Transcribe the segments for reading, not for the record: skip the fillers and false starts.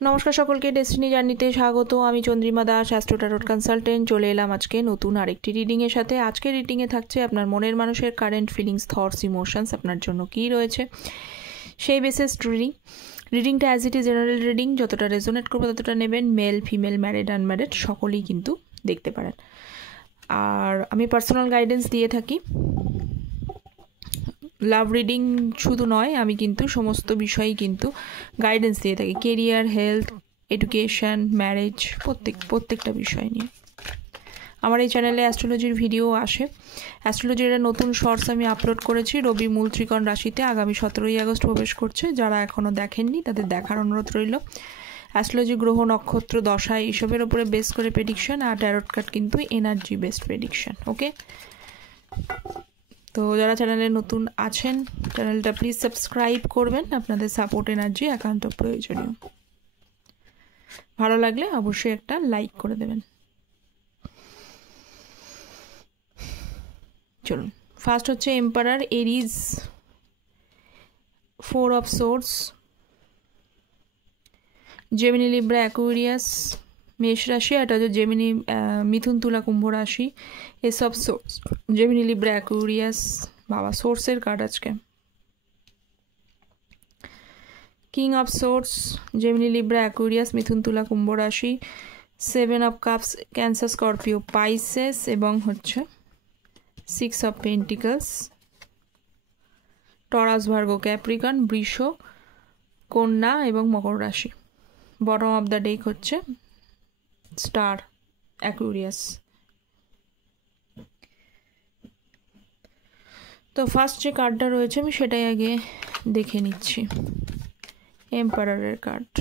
নমস্কার সকলকে, ডেস্টিনি জার্নিতে স্বাগত। আমি Chandrima Das, astro tarot consultant. চলে এলাম আজকে নতুন আরেকটি রিডিংয়ের সাথে। আজকের রিডিংয়ে থাকছে আপনার মনের মানুষের কারেন্ট ফিলিংস, থটস, ইমোশনস আপনার জন্য কী রয়েছে সেই বেসিস রিডিংটা as it is general reading. যতটা রেজোনেট করবে ততটা নেবেন। মেল, ফিমেল, ম্যারিড, আনম্যারিড সকলেই কিন্তু দেখতে পারেন। আর আমি পার্সোনাল গাইডেন্স দিয়ে থাকি। লাভ রিডিং শুধু নয়, আমি কিন্তু সমস্ত বিষয়ই কিন্তু গাইডেন্স দিয়ে থাকি। কেরিয়ার, হেলথ, এডুকেশন, ম্যারেজ, প্রত্যেকটা বিষয় নিয়ে আমার এই চ্যানেলে অ্যাস্ট্রোলজির ভিডিও আসে। অ্যাস্ট্রোলজির একটা নতুন শর্টস আমি আপলোড করেছি। রবি মূল ত্রিকোণ রাশিতে আগামী 17ই আগস্ট প্রবেশ করছে। যারা এখনও দেখেননি তাদের দেখার অনুরোধ রইল। অ্যাস্ট্রোলজি গ্রহ, নক্ষত্র, দশা এইসবের উপরে বেস করে প্রেডিকশন, আর ট্যারোট কার্ড কিন্তু এনার্জি বেসড প্রেডিকশন। ওকে, তো যারা চ্যানেলে নতুন আছেন চ্যানেলটা প্লিজ সাবস্ক্রাইব করবেন। আপনাদের সাপোর্ট এনার্জি একান্ত প্রয়োজনীয়। ভালো লাগলে অবশ্যই একটা লাইক করে দেবেন। চলুন, ফার্স্ট হচ্ছে emperor, Aries, 4 of swords, Gemini, Libra, Aquarius, মেষ রাশি। এটা হচ্ছে জেমিনি, মিথুন, তুলা, কুম্ভ রাশি। Ace of swords, Gemini, Libra, Aquarius. বাবা, সোর্সের কার্ড আজকে। King of swords, Gemini, Libra, Aquarius, মিথুন, তুলা, কুম্ভ রাশি। 7 of cups, Cancer, Scorpio, Pisces, এবং হচ্ছে 6 of pentacles, Taurus, Virgo, Capricorn, বৃষ, কন্যা এবং মকর রাশি। বটম অফ দ্য ডেক হচ্ছে স্টার, অ্যাকুয়ারিয়াস। তো ফার্স্ট যে কার্ডটা রয়েছে আমি সেটাই আগে দেখে নিচ্ছি। এম্পারারের কার্ড।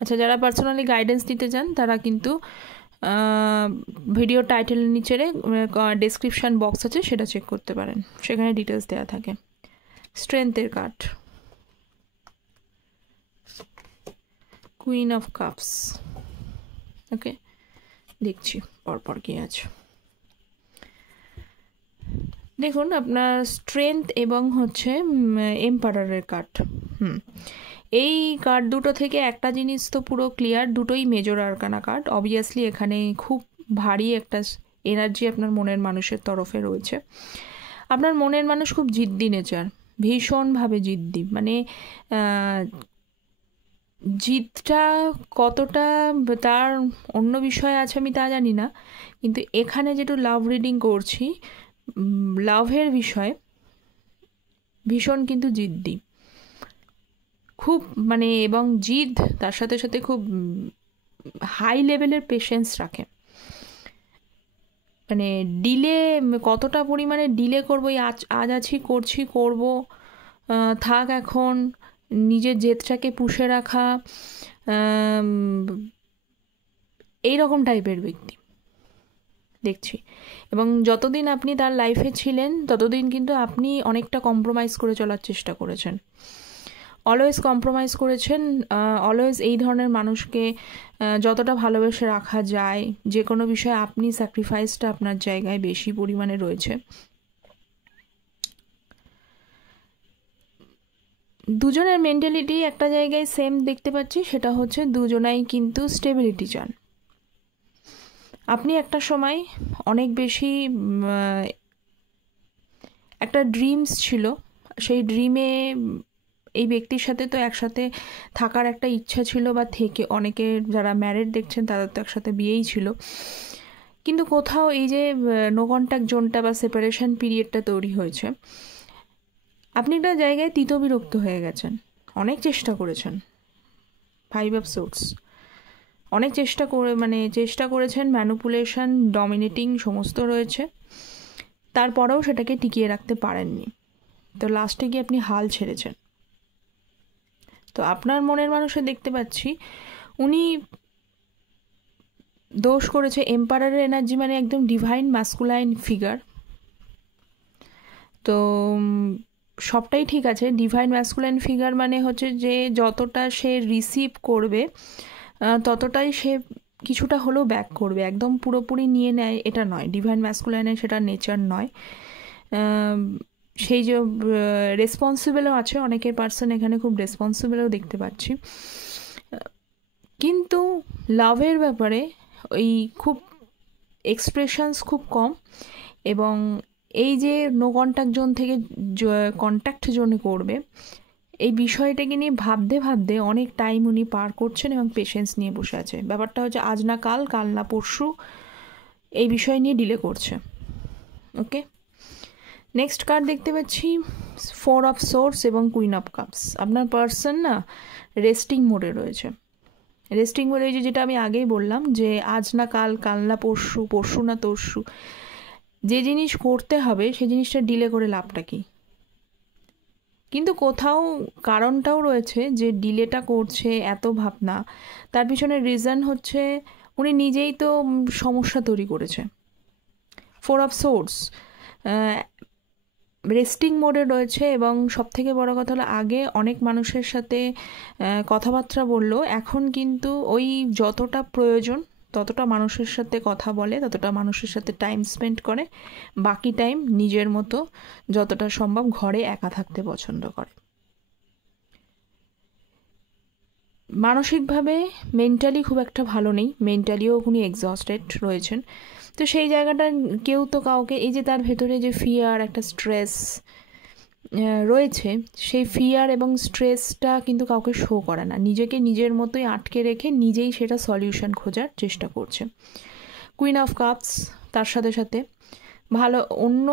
আচ্ছা, যারা পার্সোনালি গাইডেন্স দিতে চান তারা কিন্তু ভিডিও টাইটেলের নিচে ডেসক্রিপশান বক্স আছে, সেটা চেক করতে পারেন, সেখানে ডিটেলস দেওয়া থাকে। স্ট্রেংথের কার্ড, কুইন অফ কাপস। ওকে, দেখছি পরপর কি আছে। দেখুন, আপনার স্ট্রেংথ এবং হচ্ছে এম্পারারের কার্ড। এই কার্ড দুটো থেকে একটা জিনিস তো পুরো ক্লিয়ার, দুটোই মেজর আরকানা কার্ড। অবভিয়াসলি এখানে খুব ভারী একটা এনার্জি আপনার মনের মানুষের তরফে রয়েছে। আপনার মনের মানুষ খুব জিদ্দি নেচার, ভীষণভাবে জিদ্দি। মানে জিদটা কতটা তার অন্য বিষয় আছে আমি তা জানি না, কিন্তু এখানে যেটু লাভ রিডিং করছি, লাভের বিষয় ভীষণ কিন্তু জিদ্দি, খুব মানে, এবং জিদ তার সাথে সাথে খুব হাই লেভেলের পেশেন্স রাখে। মানে ডিলে, কতটা পরিমাণে ডিলে করবো, আজ আছি, করব, থাক এখন, নিজের জেদটাকে পুষে রাখা, এইরকম টাইপের ব্যক্তি দেখছি। এবং যতদিন আপনি তার লাইফে ছিলেন ততদিন কিন্তু আপনি অনেকটা কম্প্রোমাইজ করে চলার চেষ্টা করেছেন, অলওয়েজ কম্প্রোমাইজ করেছেন। অলওয়েজ এই ধরনের মানুষকে যতটা ভালোবেসে রাখা যায়, যে কোনো বিষয়ে আপনি স্যাক্রিফাইসটা আপনার জায়গায় বেশি পরিমাণে রয়েছে। দুজনের মেন্টালিটি একটা জায়গায় সেম দেখতে পাচ্ছি, সেটা হচ্ছে দুজনাই কিন্তু স্টেবিলিটি চান। আপনি একটা সময় অনেক বেশি একটা ড্রিমস ছিল, সেই ড্রিমে এই ব্যক্তির সাথে তো একসাথে থাকার একটা ইচ্ছা ছিল, বা থেকে অনেকে যারা ম্যারিড দেখছেন তাদের তো একসাথে বিয়েই ছিল, কিন্তু কোথাও এই যে নো কন্ট্যাক্ট জোনটা বা সেপারেশন পিরিয়ডটা তৈরি হয়েছে, আপনি একটা জায়গায় তিতবিরক্ত হয়ে গেছেন। অনেক চেষ্টা করেছেন, 5 অফ সোর্স, অনেক চেষ্টা করেছেন, ম্যানিপুলেশন, ডমিনেটিং সমস্ত রয়েছে, তারপরেও সেটাকে টিকিয়ে রাখতে পারেননি। তো লাস্টে গিয়ে আপনি হাল ছেড়েছেন। তো আপনার মনের মানুষে দেখতে পাচ্ছি উনি দোষ করেছে। এম্পারারের এনার্জি মানে একদম ডিভাইন ম্যাসকুলাইন ফিগার। তো সবটাই ঠিক আছে। ডিভাইন ম্যাসকুলাইন ফিগার মানে হচ্ছে যে যতটা সে রিসিভ করবে ততটাই সে কিছুটা হলেও ব্যাক করবে, একদম পুরোপুরি নিয়ে নেয় এটা নয়। ডিভাইন ম্যাসকুলাইনের সেটা নেচার নয়। সেই যে রেসপন্সিবলও আছে, অনেকের পার্সন এখানে খুব রেসপন্সিবলও দেখতে পাচ্ছি। কিন্তু লাভের ব্যাপারে ওই খুব এক্সপ্রেশনস খুব কম, এবং এই যে নো কন্ট্যাক্ট জোন থেকে কন্ট্যাক্ট জোনে করবে, এই বিষয়টাকে নিয়ে ভাবতে ভাবতে অনেক টাইম উনি পার করছেন এবং পেশেন্স নিয়ে বসে আছে। ব্যাপারটা হচ্ছে আজ না কাল, কাল না পরশু এই বিষয় নিয়ে ডিলে করছে। ওকে, নেক্সট কার্ড দেখতে পাচ্ছি 4 অফ সোর্স এবং কুইন অফ কাপস। আপনার পার্সন না রেস্টিং মোডে রয়েছে। রেস্টিং মোডে রয়েছে, যেটা আমি আগেই বললাম যে আজ না কাল, কাল না পরশু, পরশু না তরশু, যে জিনিস করতে হবে সেই জিনিসটা ডিলে করে লাভটা কি? কিন্তু কোথাও কারণটাও রয়েছে যে ডিলেটা করছে এত ভাবনা, তার পিছনে রিজন হচ্ছে উনি নিজেই তো সমস্যা তৈরি করেছে। 4 অফ সোর্স রেস্টিং মোডে রয়েছে, এবং সবথেকে বড় কথা হলো আগে অনেক মানুষের সাথে কথাবার্তা বললো, এখন কিন্তু ওই যতটা প্রয়োজন ততটা মানুষের সাথে কথা বলে, ততটা মানুষের সাথে টাইম স্পেন্ড করে, বাকি টাইম নিজের মতো যতটা সম্ভব ঘরে একা থাকতে পছন্দ করে। মানসিকভাবে মেন্টালি খুব একটা ভালো নেই, মেন্টালিও উনি এক্সস্টেড রয়েছেন। তো সেই জায়গাটা কেউ তো কাউকে, এই যে তার ভেতরে যে ফিয়ার, একটা স্ট্রেস রয়েছে, সেই ফিয়ার এবং স্ট্রেসটা কিন্তু কাউকে শো করে না, নিজেকে নিজের মতোই আটকে রেখে নিজেই সেটা সলিউশন খোঁজার চেষ্টা করছে। কুইন অফ কাপস, তার সাথে সাথে ভালো, অন্য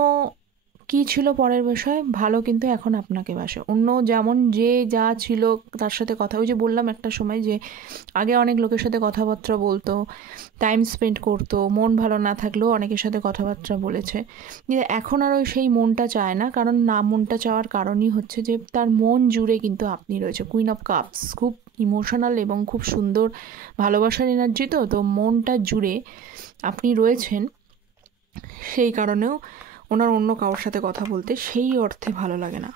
কি ছিল পরের বিষয়, ভালো কিন্তু এখন আপনাকে বাসে। অন্য যেমন যে যা ছিল তার সাথে কথা, ওই যে বললাম একটা সময় যে আগে অনেক লোকের সাথে কথাবার্তা বলতো, টাইম স্পেন্ড করতো, মন ভালো না থাকলেও অনেকের সাথে কথাবার্তা বলেছে, যে এখন আর ওই সেই মনটা চায় না। কারণ না, মনটা চাওয়ার কারণই হচ্ছে যে তার মন জুড়ে কিন্তু আপনি রয়েছে। কুইন অফ কাপস খুব ইমোশনাল এবং খুব সুন্দর ভালোবাসার এনার্জি, তো মনটা জুড়ে আপনি রয়েছেন, সেই কারণেও ওনার অন্য কারোর সাথে কথা বলতে সেই অর্থে ভালো লাগে না।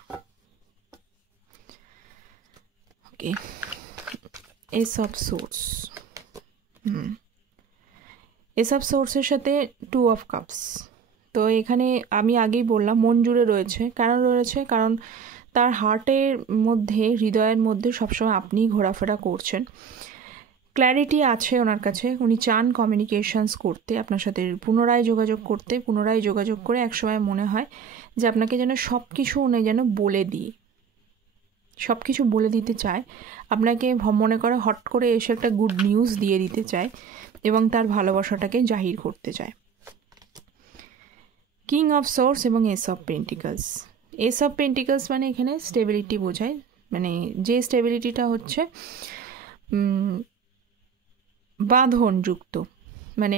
Okay, ace of swords, ace of সোর্সের সাথে 2 অফ কাপস। তো এখানে আমি আগেই বললাম মন জুড়ে রয়েছে, কেন রয়েছে? কারণ তার হার্টের মধ্যে, হৃদয়ের মধ্যে সবসময় আপনিই ঘোরাফেরা করছেন। ক্ল্যারিটি আছে ওনার কাছে, উনি চান কমিউনিকেশনস করতে, আপনার সাথে পুনরায় যোগাযোগ করতে, পুনরায় যোগাযোগ করে একসময় মনে হয় যে আপনাকে যেন সব কিছু উনি যেন বলে দিই, সব কিছু বলে দিতে চায় আপনাকে, মনে করে হট করে এসে একটা গুড নিউজ দিয়ে দিতে চায় এবং তার ভালোবাসাটাকে জাহির করতে চায়। কিং অফ সোর্স এবং S of pentacles. S of pentacles মানে এখানে স্টেবিলিটি বোঝায়, মানে যে স্টেবিলিটিটা হচ্ছে বাঁধনযুক্ত, মানে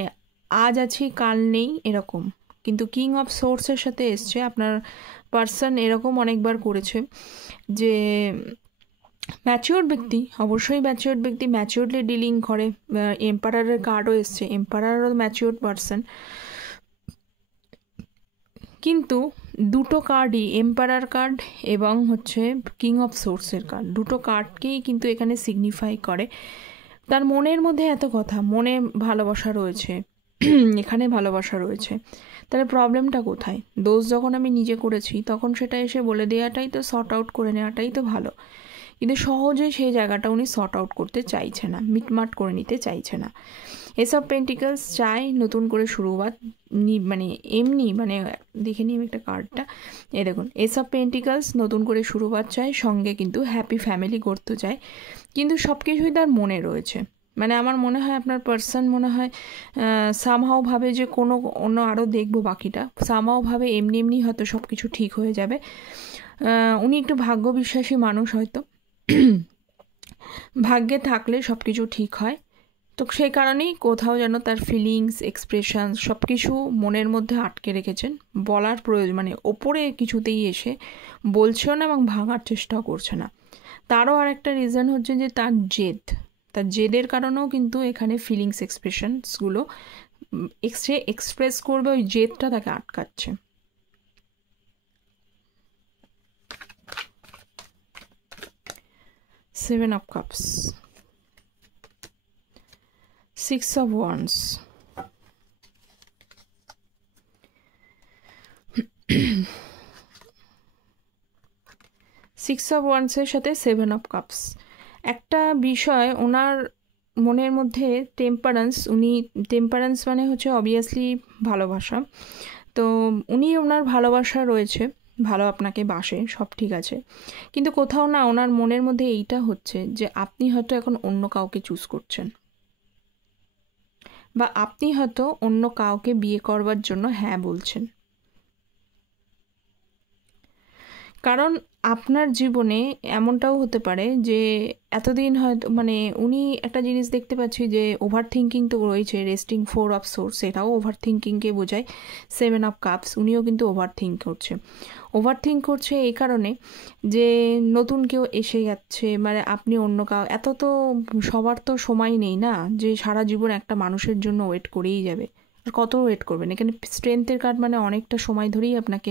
আজ আছি কাল নেই এরকম। কিন্তু কিং অফ সোর্সের সাথে এসছে, আপনার পার্সন এরকম অনেকবার করেছে যে ম্যাচিওর ব্যক্তি, অবশ্যই ম্যাচিওর ব্যক্তি, ম্যাচিওরলি ডিলিং করে। এম্পারারের কার্ডও এসছে, এম্পারারও ম্যাচিওর পার্সন, কিন্তু দুটো কার্ডই, এম্পারার কার্ড এবং হচ্ছে কিং অফ সোর্সের কার্ড, দুটো কার্ডকেই কিন্তু এখানে সিগনিফাই করে তার মনের মধ্যে এত কথা, মনে ভালোবাসা রয়েছে, এখানে ভালোবাসা রয়েছে। তাহলে প্রবলেমটা কোথায়? দোষ যখন আমি নিজে করেছি তখন সেটা এসে বলে দেওয়াটাই তো, সর্ট আউট করে নেওয়াটাই তো ভালো। কিন্তু সহজে সেই জায়গাটা উনি সর্ট আউট করতে চাইছে না, মিটমাট করে নিতে চাইছে না। এসব পেন্টিকলস চাই নতুন করে শুরুয়াত, মানে এমনি, মানে দেখে নিই একটা কার্ডটা, দেখুন এসব পেন্টিকলস নতুন করে শুরুয়াত চায়, সঙ্গে কিন্তু হ্যাপি ফ্যামিলি করতে চায়, কিন্তু সব কিছুই তার মনে রয়েছে। মানে আমার মনে হয় আপনার পার্সন মনে হয় সামহাও ভাবে যে কোনো অন্য আরও দেখবো বাকিটা, সামহাও ভাবে এমনি এমনি হয়তো সব কিছু ঠিক হয়ে যাবে। উনি একটু ভাগ্য বিশ্বাসী মানুষ হয়তো, ভাগ্যে থাকলে সব কিছু ঠিক হয়। তো সেই কারণেই কোথাও যেন তার ফিলিংস, এক্সপ্রেশন সব কিছু মনের মধ্যে আটকে রেখেছেন, বলার প্রয়োজন, মানে ওপরে কিছুতেই এসে বলছেও না এবং ভাঙার চেষ্টাও করছে না। তারও আর একটা রিজন হচ্ছে যে তার জেদ, তার জেদের কারণেও কিন্তু এখানে ফিলিংস এক্সপ্রেশনসগুলো এক্সপ্রেস করবে, ওই জেদটা তাকে আটকাচ্ছে। Seven of cups, 6 of Wands, six of ওয়ান্সের সাথে সেভেন অফ কাপস। একটা বিষয় ওনার মনের মধ্যে টেম্পারেন্স মানে হচ্ছে অবভিয়াসলি ভালোবাসা। তো উনি ওনার ভালোবাসা রয়েছে, ভালো আপনাকে বাসে, সব ঠিক আছে, কিন্তু কোথাও না ওনার মনের মধ্যে এইটা হচ্ছে যে আপনি হয়তো এখন অন্য কাউকে চুজ করছেন, বা আপনি হয়তো অন্য কাউকে বিয়ে করবার জন্য হ্যাঁ বলছেন। কারণ আপনার জীবনে এমনটাও হতে পারে যে এতদিন হয়তো মানে উনি একটা জিনিস দেখতে পাচ্ছি যে ওভার থিঙ্কিং তো রয়েছে, রেস্টিং ফোর অফ সোর্স এটাও ওভার থিঙ্কিংকে বোঝায়। সেভেন অফ কাপস উনিও কিন্তু ওভার থিঙ্ক করছে এই কারণে যে নতুন কেউ এসে যাচ্ছে, মানে আপনি অন্য কাউ, এত তো সবার তো সময় নেই না যে সারা জীবন একটা মানুষের জন্য ওয়েট করেই যাবে। আর কত ওয়েট করবেন? এখানে স্ট্রেংথের কার্ড মানে অনেকটা সময় ধরেই আপনাকে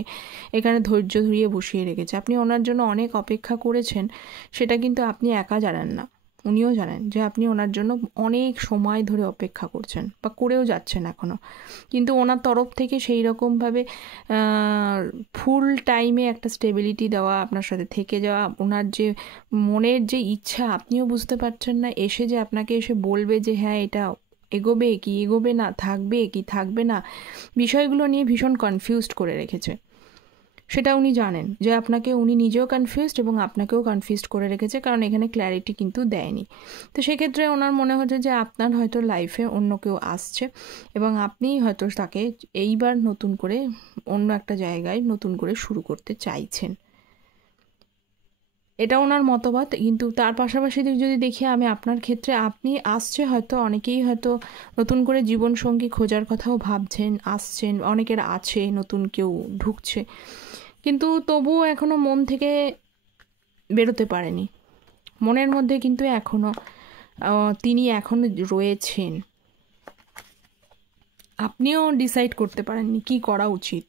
এখানে ধৈর্য ধরিয়ে বসিয়ে রেখেছে। আপনি ওনার জন্য অনেক অপেক্ষা করেছেন, সেটা কিন্তু আপনি একা জানেন না, উনিও জানেন যে আপনি ওনার জন্য অনেক সময় ধরে অপেক্ষা করছেন বা করেও যাচ্ছেন এখনও। কিন্তু ওনার তরফ থেকে সেই রকমভাবে ফুল টাইমে একটা স্টেবিলিটি দেওয়া, আপনার সাথে থেকে যাওয়া, ওনার যে মনের যে ইচ্ছা আপনিও বুঝতে পারছেন না, এসে যে আপনাকে এসে বলবে যে হ্যাঁ এটা এগোবে কি এগোবে না, থাকবে কি থাকবে না, বিষয়গুলো নিয়ে ভীষণ কনফিউজড করে রেখেছে। সেটা উনি জানেন যে আপনাকে, উনি নিজেও কনফিউজড এবং আপনাকেও কনফিউজড করে রেখেছে, কারণ এখানে ক্ল্যারিটি কিন্তু দেয়নি। তো সেক্ষেত্রে ওনার মনে হচ্ছে যে আপনার হয়তো লাইফে অন্য কেউ আসছে এবং আপনিই হয়তো তাকে এইবার নতুন করে অন্য একটা জায়গায় নতুন করে শুরু করতে চাইছেন। এটা ওনার মতবাদ। কিন্তু তার পাশাপাশি যদি দেখি আমি আপনার ক্ষেত্রে, আপনি আসছে হয়তো, অনেকেই হয়তো নতুন করে জীবনসঙ্গী খোঁজার কথাও ভাবছেন, আসছেন, অনেকের আছে, নতুন কেউ ঢুকছে, কিন্তু তবুও এখনও মন থেকে বেরোতে পারেনি। মনের মধ্যে কিন্তু এখনও তিনি এখনও রয়েছেন। আপনিও ডিসাইড করতে পারেননি কি করা উচিত।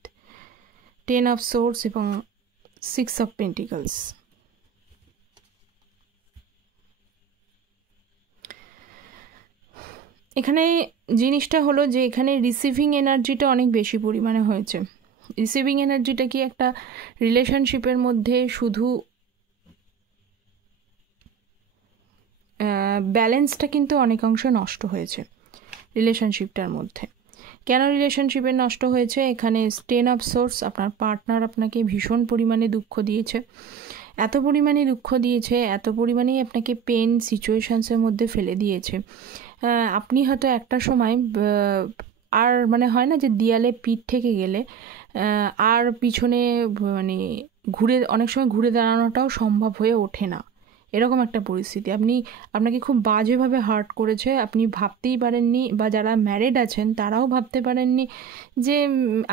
10 অফ সোর্স এবং 6 অফ পেন্টিকলস। এখানে জিনিসটা হলো যে এখানে রিসিভিং এনার্জিটা অনেক বেশি পরিমাণে হয়েছে। রিসিভিং এনার্জিটা কি একটা রিলেশনশিপের মধ্যে শুধু ব্যালেন্সটা কিন্তু অনেকাংশে নষ্ট হয়েছে রিলেশনশিপটার মধ্যে। কেন রিলেশনশিপের নষ্ট হয়েছে? এখানে 10 অফ সোর্স, আপনার পার্টনার আপনাকে ভীষণ পরিমাণে দুঃখ দিয়েছে, এত পরিমাণে দুঃখ দিয়েছে, এত পরিমাণেই আপনাকে পেন সিচুয়েশানসের মধ্যে ফেলে দিয়েছে। আপনি হয়তো একটা সময় আর মানে হয় না যে দেয়ালে পিঠ থেকে গেলে আর পিছনে মানে অনেক সময় ঘুরে দাঁড়ানোটাও সম্ভব হয়ে ওঠে না, এরকম একটা পরিস্থিতি। আপনাকে খুব বাজেভাবে হার্ট করেছে, আপনি ভাবতেই পারেননি, বা যারা ম্যারিড আছেন তারাও ভাবতে পারেননি যে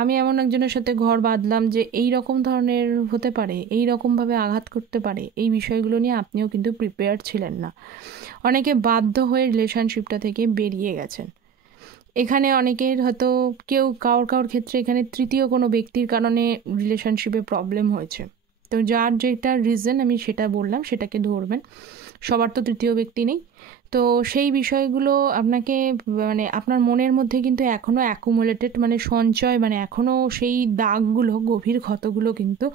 আমি এমন একজনের সাথে ঘর বাঁধলাম যে এই রকম ধরনের হতে পারে, এই রকমভাবে আঘাত করতে পারে। এই বিষয়গুলো নিয়ে আপনিও কিন্তু প্রিপেয়ার ছিলেন না। অনেকে বাধ্য হয়ে রিলেশনশিপটা থেকে বেরিয়ে গেছেন। এখানে অনেকের হয়তো কারোর ক্ষেত্রে এখানে তৃতীয় কোনো ব্যক্তির কারণে রিলেশনশিপে প্রবলেম হয়েছে। তো যার যেটা রিজন আমি সেটা বললাম, সেটাকে ধরবেন। সবার তো তৃতীয় ব্যক্তি নেই। তো সেই বিষয়গুলো আপনাকে মানে আপনার মনের মধ্যে কিন্তু এখনও অ্যাকুমুলেটেড মানে সঞ্চয়, মানে এখনও সেই দাগগুলো, গভীর ক্ষতগুলো কিন্তু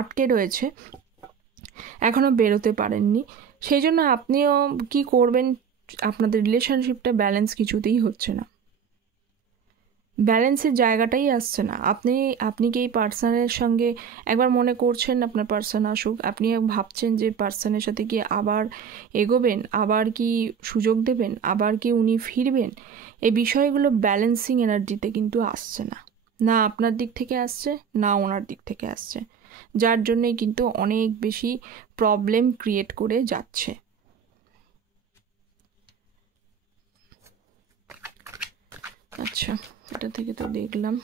আটকে রয়েছে, এখনও বেরোতে পারেননি। সেই জন্য আপনিও কি করবেন, আপনাদের রিলেশনশিপটা ব্যালেন্স কিছুতেই হচ্ছে না, ব্যালেন্সের জায়গাটাই আসছে না। আপনি কি এই পার্সনের সঙ্গে একবার মনে করছেন আপনার পার্সন আসুক, আপনি ভাবছেন যে পার্সনের সাথে কি আবার এগোবেন, আবার কি সুযোগ দেবেন, আবার কি উনি ফিরবেন, এই বিষয়গুলো ব্যালেন্সিং এনার্জিতে কিন্তু আসছে না, না আপনার দিক থেকে আসছে না ওনার দিক থেকে আসছে, যার জন্যই কিন্তু অনেক বেশি প্রবলেম ক্রিয়েট করে যাচ্ছে। আচ্ছা, এটা থেকে তো দেখলাম।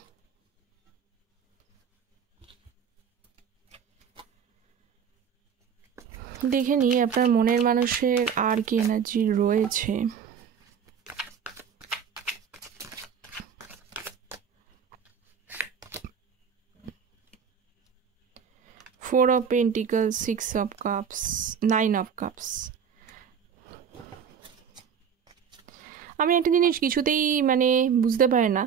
দেখে নিই আপনার মনের মানুষের আর কি এনার্জি রয়েছে। Four of Pentacles, 6 of Cups, 9 of Cups. আমি একটা জিনিস কিছুতেই মানে বুঝতে পারি না,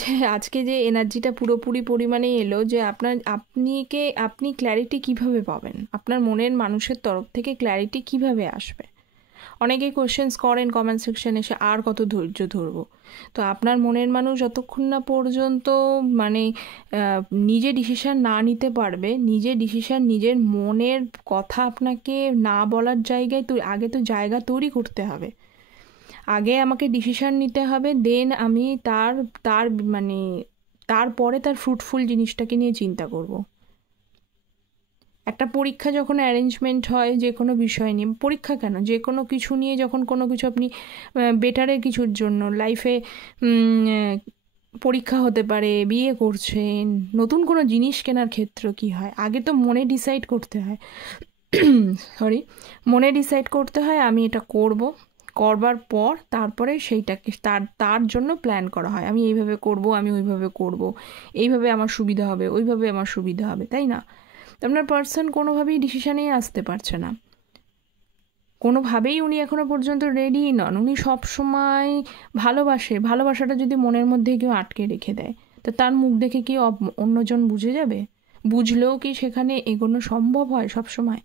যে আজকে যে এনার্জিটা পুরোপুরি পরিমাণে এলো, যে আপনি ক্ল্যারিটি কিভাবে পাবেন, আপনার মনের মানুষের তরফ থেকে ক্ল্যারিটি কিভাবে আসবে। অনেকেই কোয়েশ্চেন্স করেন কমেন্ট সেকশনে এসে, আর কত ধৈর্য ধরবো। তো আপনার মনের মানুষ যতক্ষণ না পর্যন্ত মানে নিজে ডিসিশান না নিতে পারবে, নিজের ডিসিশান নিজের মনের কথা আপনাকে না বলার জায়গায় তো আগে তো জায়গা তৈরি করতে হবে। আগে আমাকে ডিসিশান নিতে হবে, দেন আমি তার তার মানে তারপরে তার ফ্রুটফুল জিনিসটাকে নিয়ে চিন্তা করব। একটা পরীক্ষা যখন অ্যারেঞ্জমেন্ট হয় যে কোনো বিষয় নিয়ে, পরীক্ষা কেন, যে কোনো কিছু নিয়ে যখন কোনো কিছু আপনি বেটারের কিছুর জন্য লাইফে পরীক্ষা হতে পারে, বিয়ে করছেন, নতুন কোনো জিনিস কেনার ক্ষেত্র কি হয়, আগে তো মনে ডিসাইড করতে হয় মনে ডিসাইড করতে হয় আমি এটা করব, করবার পর তারপরে সেইটাকে তার জন্য প্ল্যান করা হয়, আমি এইভাবে করব, আমি ওইভাবে করব, এইভাবে আমার সুবিধা হবে, ওইভাবে আমার সুবিধা হবে, তাই না? আপনার পার্সন কোনোভাবেই ডিসিশানেই আসতে পারছে না, কোনোভাবেই উনি এখনো পর্যন্ত রেডিই নন। উনি সবসময় ভালোবাসাটা যদি মনের মধ্যে কেউ আটকে রেখে দেয়, তো তার মুখ দেখে কি অন্যজন বুঝে যাবে? বুঝলেও কি সেখানে এগোনো সম্ভব হয় সবসময়?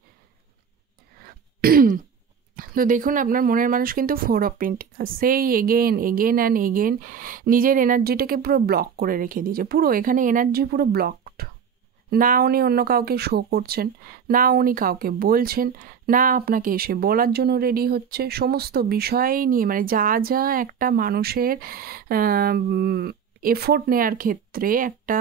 তো দেখুন, আপনার মনের মানুষ কিন্তু 4 অফ পেন্টিকলস, সেই এগেন অ্যান্ড এগেন নিজের এনার্জিটাকে পুরো ব্লক করে রেখে দিয়েছে, পুরো এখানে এনার্জি পুরো ব্লকড। না উনি অন্য কাউকে শো করছেন, না উনি কাউকে বলছেন, না আপনাকে এসে বলার জন্য রেডি হচ্ছে। সমস্ত বিষয় নিয়ে মানে যা যা একটা মানুষের এফোর্ট নেওয়ার ক্ষেত্রে একটা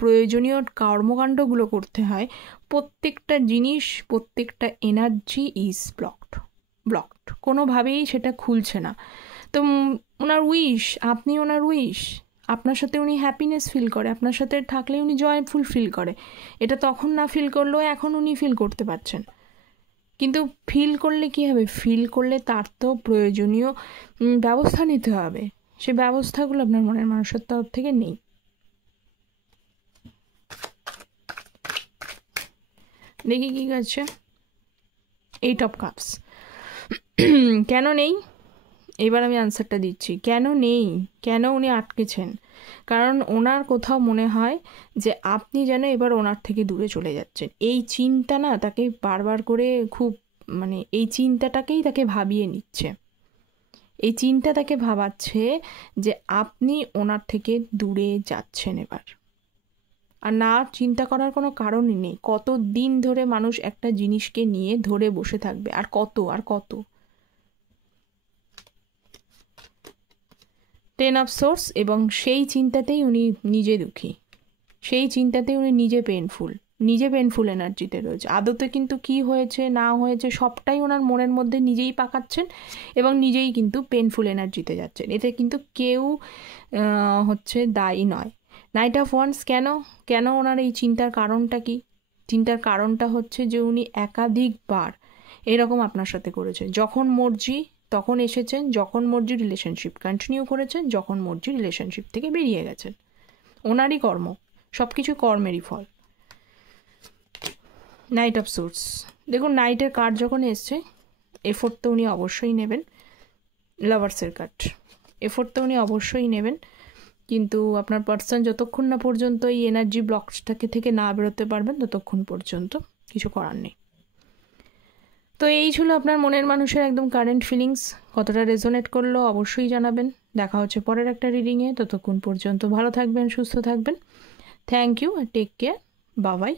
প্রয়োজনীয় কর্মকাণ্ডগুলো করতে হয়, প্রত্যেকটা জিনিস, প্রত্যেকটা এনার্জি ইজ ব্লকড, কোনোভাবেই সেটা খুলছে না। তো ওনার উইশ, আপনি ওনার উইশ, আপনার সাথে উনি হ্যাপিনেস ফিল করে, আপনার সাথে থাকলে উনি জয়ফুল ফিল করে। এটা তখন না ফিল করলেও এখন উনি ফিল করতে পারছেন। কিন্তু ফিল করলে কী হবে? ফিল করলে তার তো প্রয়োজনীয় ব্যবস্থা নিতে হবে, সে ব্যবস্থাগুলো আপনার মনের মানুষের তরফ থেকে নেই। দেখি কী আছে, 8 অফ কাপস। কেন নেই? এবার আমি আনসারটা দিচ্ছি, কেন নেই, কেন উনি আটকেছেন। কারণ ওনার কোথাও মনে হয় যে আপনি যেন এবার ওনার থেকে দূরে চলে যাচ্ছেন। এই চিন্তা না তাকে বারবার করে খুব মানে এই চিন্তাটাকেই তাকে ভাবিয়ে নিচ্ছে, এই চিন্তা তাকে ভাবাচ্ছে যে আপনি ওনার থেকে দূরে যাচ্ছেন এবার। আর না চিন্তা করার কোনো কারণই নেই। কত দিন ধরে মানুষ একটা জিনিসকে নিয়ে ধরে বসে থাকবে, আর কত 10 অফ সোর্স, এবং সেই চিন্তাতেই উনি নিজে দুঃখী, সেই চিন্তাতেই উনি নিজে পেনফুল এনার্জিতে রয়েছে। আদতে কিন্তু কি হয়েছে না হয়েছে সবটাই ওনার মনের মধ্যে নিজেই পাকাচ্ছেন এবং নিজেই কিন্তু পেনফুল এনার্জিতে যাচ্ছেন। এতে কিন্তু কেউ দায়ী নয়। নাইট অফ ওয়ান্স, কেন ওনার এই চিন্তার কারণটা কি? চিন্তার কারণটা হচ্ছে যে উনি একাধিকবার এরকম আপনার সাথে করেছেন। যখন মর্জি তখন এসেছেন, যখন মর্জি রিলেশনশিপ কন্টিনিউ করেছেন, যখন মর্জি রিলেশনশিপ থেকে বেরিয়ে গেছেন। ওনারই কর্ম, সব কিছু কর্মেরই ফল। নাইট অফ সোর্স, দেখুন নাইটের কার্ড যখন এসছে, এফোর্ট তো উনি অবশ্যই নেবেন। লাভার্সের কার্ড, এফোর্ট তো উনি অবশ্যই নেবেন, কিন্তু আপনার পার্সন যতক্ষণ না পর্যন্ত এই এনার্জি ব্লকসটাকে থেকে না বেরোতে পারবেন ততক্ষণ পর্যন্ত কিছু করার নেই। তো এই ছিল আপনার মনের মানুষের একদম কারেন্ট ফিলিংস। কতটা রেজোনেট করলো অবশ্যই জানাবেন। দেখা হচ্ছে পরের একটা রিডিংয়ে, ততক্ষণ পর্যন্ত ভালো থাকবেন, সুস্থ থাকবেন। Thank you, take care, bye by.